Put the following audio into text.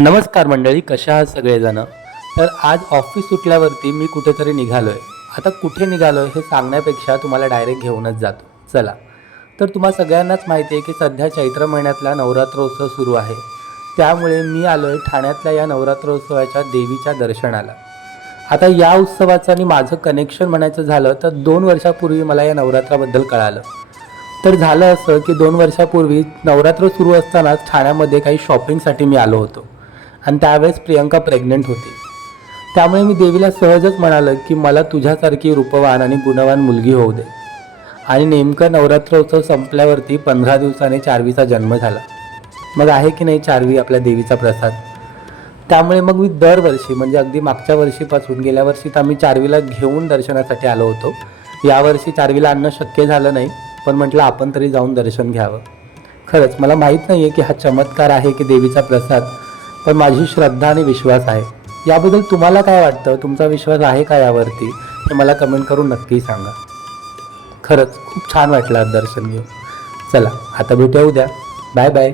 नमस्कार मंडळी, कशा आहात सगळेजण. तर आज ऑफिस सुटल्यावरती मी कुठेतरी निघालो आहे. आता कुठे निघालो आहे हे सांगण्यापेक्षा तुम्हाला डायरेक्ट घेऊनच जातो. चला. तर तुम्हा सगळ्यांनाच माहिती आहे की सध्या चैत्र महिन्यातला नवरात्रोत्सव सुरू आहे. त्यामुळे मी आलो आहे ठाण्यातल्या या नवरात्रोत्सवाच्या देवीच्या दर्शनाला. आता या उत्सवाचं आणि माझं कनेक्शन म्हणायचं झालं तर 2 वर्षापूर्वी मला या नवरात्राबद्दल कळालं. तर झालं असं की 2 वर्षापूर्वी नवरात्र सुरू असतानाच ठाण्यामध्ये काही शॉपिंगसाठी मी आलो होतो आणि त्यावेळेस प्रियंका प्रेग्नंट होती. त्यामुळे मी देवीला सहजच म्हणालो की मला तुझ्यासारखी रूपवान आणि गुणवान मुलगी होऊ दे. आणि नेमकं नवरात्रोत्सव संपल्यावरती 15 दिवसाने चारवीचा जन्म झाला. मग आहे की नाही चारवी आपल्या देवीचा प्रसाद. त्यामुळे मग मी दरवर्षी म्हणजे अगदी मागच्या वर्षीपासून गेल्या वर्षी तर आम्ही चारवीला घेऊन दर्शनासाठी आलो होतो. यावर्षी चारवीला आणणं शक्य झालं नाही, पण म्हटलं आपण तरी जाऊन दर्शन घ्यावं. खरंच मला माहीत नाही आहे की हा चमत्कार आहे की देवीचा प्रसाद, पण माझी श्रद्धा आणि विश्वास आहे. याबद्दल तुम्हाला काय वाटतं, तुमचा विश्वास आहे का यावरती, हे मला कमेंट करून नक्की सांगा. खरंच खूप छान वाटलं आज दर्शन घेऊन. चला आता भेटूया उद्या. Bye bye.